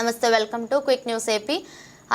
నమస్తే welcome to quick news AP.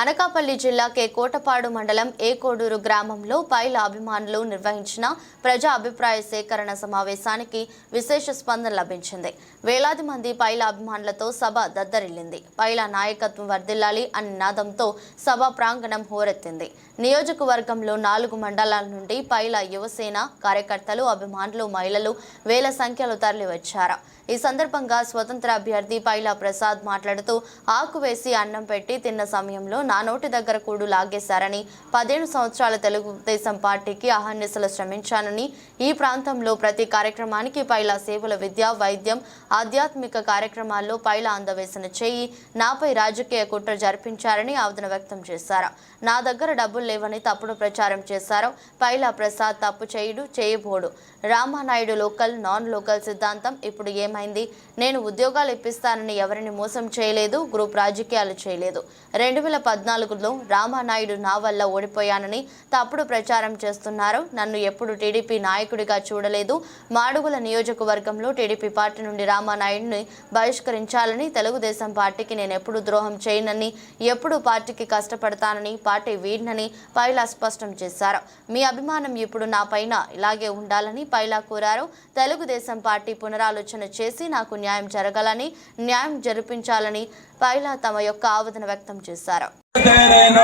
Anakapalli జిల్లా K Kotapadu మండలం ఏకోడూరు గ్రామంలో పైల అభిమానులు నిర్వహించిన ప్రజా అభిప్రాయ సేకరణ సమావేశానికి విశేష స్పందన లభించింది. వేలాది మంది పైల అభిమానులతో సభ దద్దరిల్లింది. పైల నాయకత్వం వర్ధిల్లాలి అనే నినాదంతో సభ ప్రాంగణం హోరెత్తింది. నియోజకవర్గంలో నాలుగు మండలాల నుండి పైల యువసేన కార్యకర్తలు అభిమానులు మహిళలు వేల సంఖ్యలో తరలివచ్చారు. ఈ సందర్భంగా స్వతంత్ర అభ్యర్థి పైలా ప్రసాద్ మాట్లాడుతూ ఆకు వేసి అన్నం పెట్టి తిన్న సమయంలో నా నోటి దగ్గర కూడు లాగేశారని పదిహేను సంవత్సరాల తెలుగుదేశం పార్టీకి అహర్నిశలు శ్రమించానని ఈ ప్రాంతంలో ప్రతి కార్యక్రమానికి పైలా సేవల విద్య వైద్యం ఆధ్యాత్మిక కార్యక్రమాల్లో పైలా అందవేసిన చేయి నాపై రాజకీయ కుట్ర జరిపించారని ఆవేదన వ్యక్తం చేశారు. నా దగ్గర డబ్బులు లేవని తప్పుడు ప్రచారం చేశారు. పైలా ప్రసాద్ తప్పు చేయుడు చేయబోడు. రామానాయుడు లోకల్ నాన్ లోకల్ సిద్ధాంతం ఇప్పుడు ఏమైంది? నేను ఉద్యోగాలు ఇప్పిస్తానని ఎవరిని మోసం చేయలేదు గ్రూప్ రాజకీయాలు చేయలేదు. రెండు వేల పద్నాలుగులో రామానాయుడు నా వల్ల ఓడిపోయానని తప్పుడు ప్రచారం చేస్తున్నారు. నన్ను ఎప్పుడు టీడీపీ నాయకుడిగా చూడలేదు. మాడుగుల నియోజకవర్గంలో టీడీపీ పార్టీ నుండి రామానాయుడిని బహిష్కరించాలని తెలుగుదేశం పార్టీకి నేను ఎప్పుడు ద్రోహం చేయనని ఎప్పుడు పార్టీకి కష్టపడతానని పార్టీ వీడినని పైలా స్పష్టం చేశారు. మీ అభిమానం ఇప్పుడు నా పైన ఇలాగే ఉండాలని పైలా కోరారు. తెలుగుదేశం పార్టీ పునరాలోచన చేసి నాకు న్యాయం జరగాలని న్యాయం జరిపించాలని పైలా తమ యొక్క ఆవేదన వ్యక్తం చేశారు. తయారైన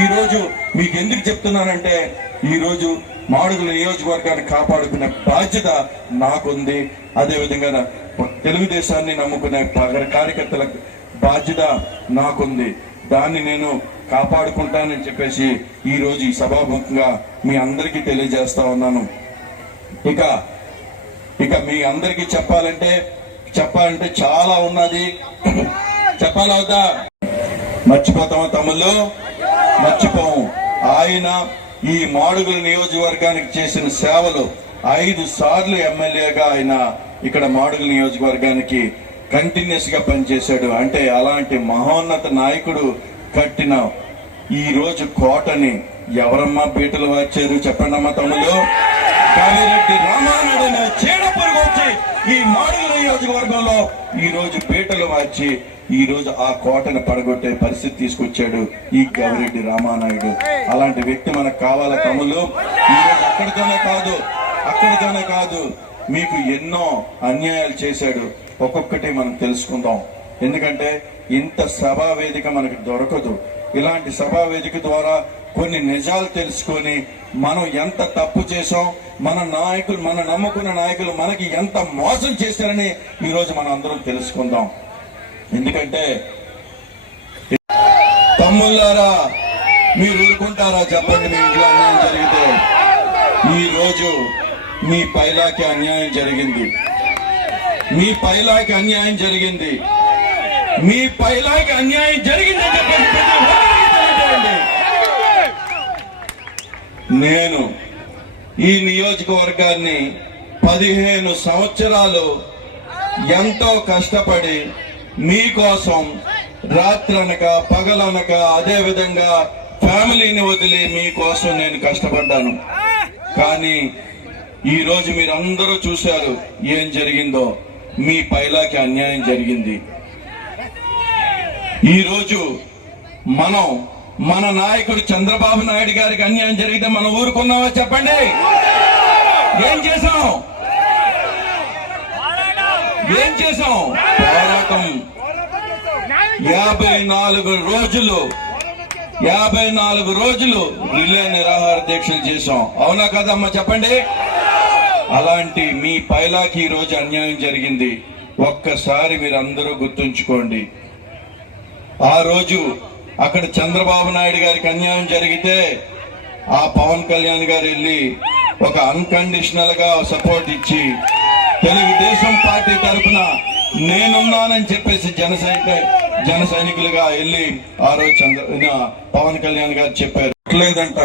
ఈ రోజు మీకు ఎందుకు చెప్తున్నానంటే ఈ రోజు మాడుగుల నియోజకవర్గాన్ని కాపాడుకునే బాధ్యత నాకుంది. అదే విధంగా తెలుగుదేశాన్ని నమ్ముకునే కార్యకర్తల బాధ్యత నాకుంది. దాన్ని నేను కాపాడుకుంటానని చెప్పేసి ఈ రోజు ఈ సభాముఖంగా మీ అందరికీ తెలియజేస్తా ఉన్నాను. ఇక ఇక మీ అందరికీ చెప్పాలంటే చెప్పాలంటే చాలా ఉన్నది. చెప్పాలా వద్దా? మర్చిపోతామా తమ్ముళ్ళు? మర్చిపోము. ఆయన ఈ మాడుగుల నియోజకవర్గానికి చేసిన సేవలు ఐదు సార్లు ఎమ్మెల్యేగా ఆయన ఇక్కడ మాడుగుల నియోజకవర్గానికి కంటిన్యూస్గా పనిచేశాడు. అంటే అలాంటి మహోన్నత నాయకుడు కట్టిన ఈ రోజు కోటని ఎవరమ్మా బీటలు వచ్చారు చెప్పండి అమ్మా తమ్ముడు కామిరెడ్డి రామానాయుడు చీడ పురుగు వచ్చి ఈ మాడుగుల నియోజకవర్గంలో ఈ రోజు పీటలు వాచి ఈ రోజు ఆ కోటను పడగొట్టే పరిస్థితి తీసుకొచ్చాడు ఈ గవిరెడ్డి రామానాయుడు. అలాంటి వ్యక్తి మనకు కావాల తమ్ముళ్ళు? ఈ రోజు అక్కడితోనే కాదు అక్కడితోనే కాదు మీకు ఎన్నో అన్యాయాలు చేశాడు. ఒక్కొక్కటి మనం తెలుసుకుందాం. ఎందుకంటే ఇంత సభా వేదిక మనకు దొరకదు. ఇలాంటి సభా వేదిక ద్వారా కొన్ని నిజాలు తెలుసుకొని మనం ఎంత తప్పు చేసాం మన నాయకులు మన నమ్ముకున్న నాయకులు మనకి ఎంత మోసం చేశారని ఈరోజు రోజు మనం అందరం తెలుసుకుందాం. ఎందుకంటే తమ్ముళ్ళారా మీరు ఊరుకుంటారా చెప్పండి మీ ఇంట్లో అన్యాయం జరిగితే? ఈరోజు రోజు మీ పైలాకి అన్యాయం జరిగింది. మీ పైలాకి అన్యాయం జరిగింది. మీ పైలాకి అన్యాయం జరిగిందని చెప్పండి. నేను ఈ నియోజకవర్గాన్ని పదిహేను సంవత్సరాలు ఎంతో కష్టపడి మీకోసం రాత్రనక పగలనక అదే విధంగా ఫ్యామిలీని వదిలి మీకోసం నేను కష్టపడ్డాను. కానీ ఈరోజు మీరందరూ చూశారు ఏం జరిగిందో. మీ పైలాకి అన్యాయం జరిగింది. ఈరోజు మనం మన నాయకుడు చంద్రబాబు నాయుడు గారికి అన్యాయం జరిగితే మనం ఊరుకున్నామా చెప్పండి? ఏం చేసాం ఏం చేసాం పోరాటం. యాభై నాలుగు రోజులు యాభై నాలుగు రోజులు రిలే నిరాహార దీక్షలు చేసాం అవునా కదమ్మా చెప్పండి? అలాంటి మీ పైలాకి ఈ రోజు అన్యాయం జరిగింది. ఒక్కసారి మీరు అందరూ గుర్తుంచుకోండి. ఆ రోజు అక్కడ చంద్రబాబు నాయుడు గారికి అన్యాయం జరిగితే ఆ పవన్ కళ్యాణ్ గారు వెళ్ళి ఒక అన్కండిషనల్గా సపోర్ట్ ఇచ్చి తెలుగుదేశం పార్టీ తరఫున నేనున్నానని చెప్పేసి జన సైనిక జన సైనికులుగా వెళ్ళి ఆ రోజు చంద్ర పవన్ కళ్యాణ్ గారు చెప్పారు. లేదంట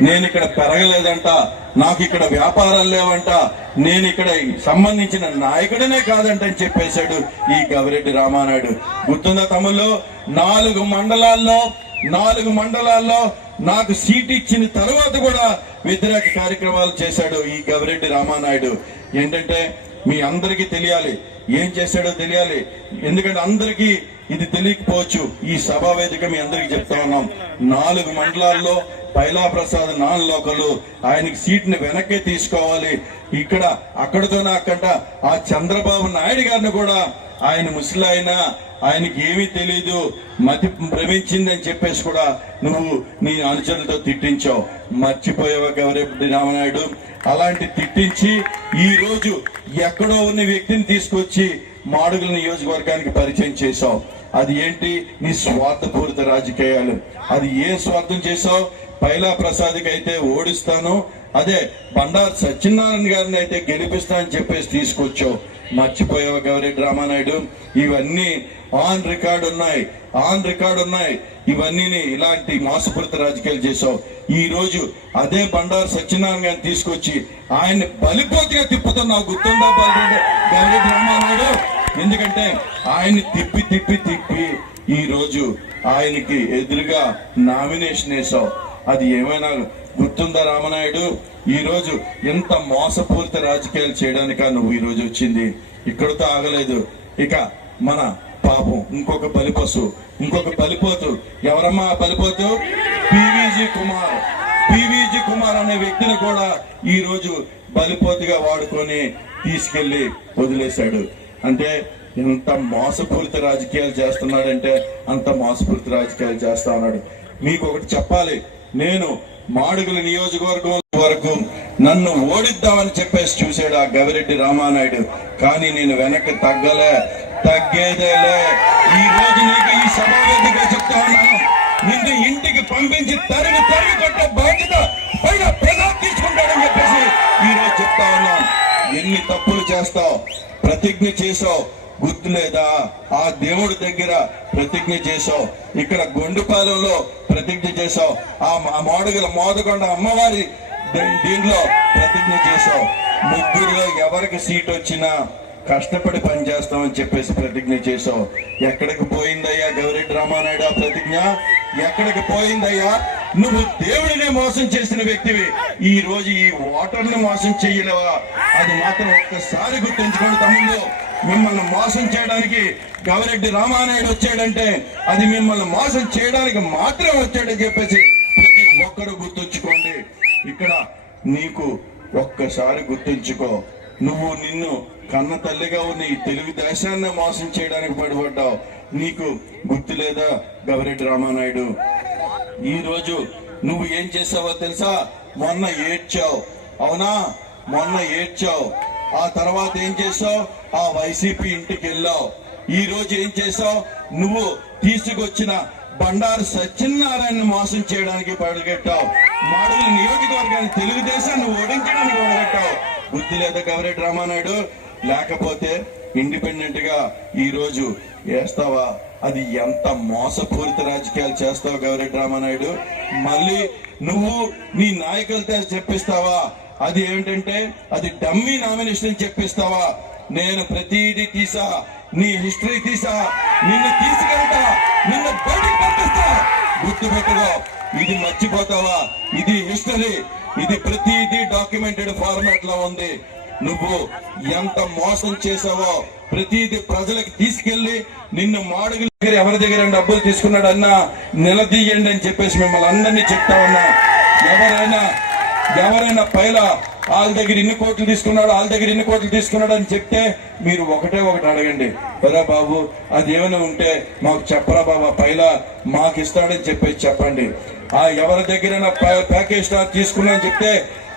నేను ఇక్కడ పెరగలేదంట నాకు ఇక్కడ వ్యాపారాలు లేవంట. నేను ఇక్కడ సంబంధించిన నాయకుడనే కాదంట అని చెప్పేశాడు ఈ గవిరెడ్డి రామానాయుడు. గుర్తుందా తమ్ముళ్ళు? నాలుగు మండలాల్లో నాలుగు మండలాల్లో నాకు సీట్ ఇచ్చిన తర్వాత కూడా వ్యతిరేక కార్యక్రమాలు చేశాడు ఈ గవిరెడ్డి రామానాయుడు. ఏంటంటే మీ అందరికీ తెలియాలి. ఏం చేశాడో తెలియాలి. ఎందుకంటే అందరికీ ఇది తెలియకపోవచ్చు. ఈ సభా వేదిక మీ అందరికీ చెప్తా ఉన్నాం. నాలుగు మండలాల్లో ప్రసాద్ నాన్ లోకలు ఆయనకి సీట్ని వెనక్కి తీసుకోవాలి. ఇక్కడ అక్కడితోనే అక్కడ ఆ చంద్రబాబు నాయుడు గారిని కూడా ఆయన ముసలాయన ఆయనకి ఏమీ తెలియదు మతి భ్రమించిందని చెప్పేసి కూడా నువ్వు నీ అనుచరులతో తిట్టించావు. మర్చిపోయావా గౌరవ రామనాయుడు? అలాంటి తిట్టించి ఈ రోజు ఎక్కడో ఉన్న వ్యక్తిని తీసుకొచ్చి మాడుగుల నియోజకవర్గానికి పరిచయం చేశావు. అది ఏంటి? నీ స్వార్థపూరిత రాజకీయాలు. అది ఏ స్వార్థం చేశావు? పైలా ప్రసాద్కి అయితే ఓడిస్తాను. అదే బండారు సత్యనారాయణ గారిని అయితే గెలిపిస్తానని చెప్పేసి తీసుకొచ్చావు. మర్చిపోయావు గౌరెడ్డి రామానాయుడు. ఇవన్నీ ఆన్ రికార్డ్ ఉన్నాయి. ఆన్ రికార్డ్ ఉన్నాయి. ఇవన్నీ ఇలాంటి మోసపూరిత రాజకీయాలు చేశావు. ఈ రోజు అదే బండారు సత్యనారాయణ గారిని తీసుకొచ్చి ఆయన్ని బలిపోతిగా తిప్పుతున్నావు గుర్తుందా గౌరెడ్డి రామానాయుడు? ఎందుకంటే ఆయన్ని తిప్పి తిప్పి తిప్పి ఈ రోజు ఆయనకి ఎదురుగా నామినేషన్ వేసావు అది ఏమైనా గుర్తుందా రామనాయుడు? ఈరోజు ఎంత మోసపూరిత రాజకీయాలు చేయడానిక నువ్వు ఈ రోజు వచ్చింది? ఇక్కడతో ఆగలేదు. ఇక మన పాపం ఇంకొక బలిపశు ఇంకొక బలిపోతు. ఎవరమ్మా బలిపోతు? పివిజి కుమార్. పివిజి కుమార్ అనే వ్యక్తిని కూడా ఈ రోజు బలిపోతుగా వాడుకొని తీసుకెళ్ళి వదిలేశాడు. అంటే ఎంత మోసపూరిత రాజకీయాలు చేస్తున్నాడంటే అంత మోసపూరిత రాజకీయాలు చేస్తా ఉన్నాడు. మీకు ఒకటి చెప్పాలి. నేను మాడుగుల నియోజకవర్గం వరకు నన్ను ఓడిద్దామని చెప్పేసి చూశాడు ఆ గవిరెడ్డి రామానాయుడు. కానీ నేను వెనక్కి తగ్గలే తగ్గేదేలే. ఈ రోజు నీకు ఈ సమావేశంగా చెప్తా ఉన్నాను. నిన్ను ఇంటికి పంపించి తరిగి తరిగి కొట్టే బాధ్యత పైన ప్రజా తీసుకుంటాడని చెప్పేసి ఈ రోజు చెప్తా ఉన్నాను. ఎన్ని తప్పులు చేస్తావు ప్రతిజ్ఞ చేసావు గుర్తు లేదా? ఆ దేవుడి దగ్గర ప్రతిజ్ఞ చేసావు ఇక్కడ గొండుపాలెంలో ప్రతిజ్ఞ చేసావు ఆ మా మాడుగుల మోదకొండ అమ్మవారి దీనిలో దీంట్లో ప్రతిజ్ఞ చేసావు ముగ్గురులో ఎవరికి సీట్ వచ్చినా కష్టపడి పనిచేస్తామని చెప్పేసి ప్రతిజ్ఞ చేసావు ఎక్కడికి పోయిందయ్యా గౌరెడ్డి రామానాయుడు ఆ ప్రతిజ్ఞ? ఎక్కడికి పోయిందయ్యా? నువ్వు దేవుడిని మోసం చేసిన వ్యక్తివి. ఈ రోజు ఈ ఓటర్ని మోసం చెయ్యలేవా అది మాత్రం ఒక్కసారి గుర్తుంచుకోండి తమ్ముడు మిమ్మల్ని మోసం చేయడానికి గవరెడ్డి రామానాయుడు వచ్చాడంటే అది మిమ్మల్ని మోసం చేయడానికి మాత్రమే వచ్చాడని చెప్పేసి ప్రతి ఒక్కరు గుర్తుంచుకోండి. ఇక్కడ నీకు ఒక్కసారి గుర్తుంచుకో. నువ్వు నిన్ను కన్న తల్లిగా ఉన్న ఈ తెలుగు దేశాన్ని మోసం చేయడానికి పడిపడ్డావు. నీకు గుర్తు లేదా గవరెడ్డి రామానాయుడు? ఈరోజు నువ్వు ఏం చేసావో తెలుసా? మొన్న ఏడ్చావు. అవునా? మొన్న ఏడ్చావు. ఆ తర్వాత ఏం చేసావు ఆ వైసీపీ ఇంటికి వెళ్ళావు. ఈ రోజు ఏం చేసావు నువ్వు తీసుకొచ్చిన బండారు సత్యనారాయణ మోసం చేయడానికి పడగెట్టావు మాడుగుల నియోజకవర్గాన్ని తెలుగుదేశాన్ని ఓడించడానికి పడగెట్టావు బుద్ధి లేదా గౌరెడ్డి రామానాయుడు? లేకపోతే ఇండిపెండెంట్గా ఈ రోజు వేస్తావా? అది ఎంత మోసపూరిత రాజకీయాలు చేస్తావు గౌరెడ్డి రామానాయుడు? మళ్ళీ నువ్వు నీ నాయకులతో చెప్పిస్తావా? అది ఏమిటంటే అది డమ్మీ నామినేషన్ అని చెప్పిస్తావా? నేను ప్రతిదీ తీసా నీ హిస్టరీ తీసా నిన్ను తీసుకెళ్తా నిన్ను బయటికి పంపిస్తా. గుర్తుపెట్టుకో ఇది మర్చిపోతావా? ఇది హిస్టరీ ఇది ప్రతిదీ డాక్యుమెంటెడ్ ఫార్మాట్లో ఉంది. నువ్వు ఎంత మోసం చేసావో ప్రతిదీ ప్రజలకు తీసుకెళ్ళి నిన్ను మాడుగుల దగ్గర ఎవరి దగ్గర డబ్బులు తీసుకున్నాడన్నా నిలదీయండి అని చెప్పేసి మిమ్మల్ని అందరినీ చెప్తా ఉన్నా. ఎవరైనా ఎవరైనా పైలా వాళ్ళ దగ్గర ఇన్ని కోట్లు తీసుకున్నాడు వాళ్ళ దగ్గర ఇన్ని కోట్లు తీసుకున్నాడు అని చెప్తే మీరు ఒకటే ఒకటి అడగండి. పరా బాబు అది ఏమైనా ఉంటే మాకు చెప్పరా బాబా పైలా మాకు ఇస్తాడని చెప్పేసి చెప్పండి. ఆ ఎవరి దగ్గరైనా ప్యాకేజ్ తీసుకున్నా అని చెప్తే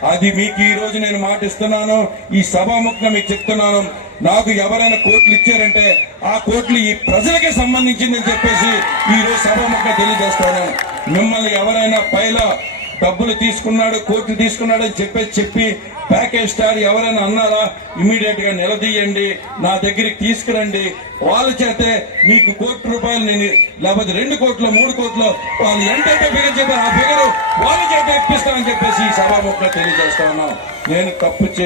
అది మీకు ఈ రోజు నేను మాట ఇస్తున్నాను ఈ సభాముఖంగా మీకు చెప్తున్నాను. నాకు ఎవరైనా కోట్లు ఇచ్చారంటే ఆ కోట్లు ఈ ప్రజలకే సంబంధించిందని చెప్పేసి ఈ రోజు సభాముఖంగా తెలియజేస్తాను. మిమ్మల్ని ఎవరైనా పైలా డబ్బులు తీసుకున్నాడు కోట్లు తీసుకున్నాడు అని చెప్పేసి చెప్పి ప్యాకేజ్ స్టార్ ఎవరైనా అన్నారా? ఇమీడియట్గా నిలదీయండి నా దగ్గరికి తీసుకురండి. వాళ్ళ చేతే మీకు కోటి రూపాయలు నేను లేకపోతే రెండు కోట్లు మూడు కోట్లు వాళ్ళు ఎంతైతే ఫిగర్ చెప్పారు ఆ ఫిగర్ వాళ్ళ చేత ఎక్కిస్తామని చెప్పేసి ఈ సభాముఖంలో తెలియజేస్తా ఉన్నాం. నేను తప్పు చేయ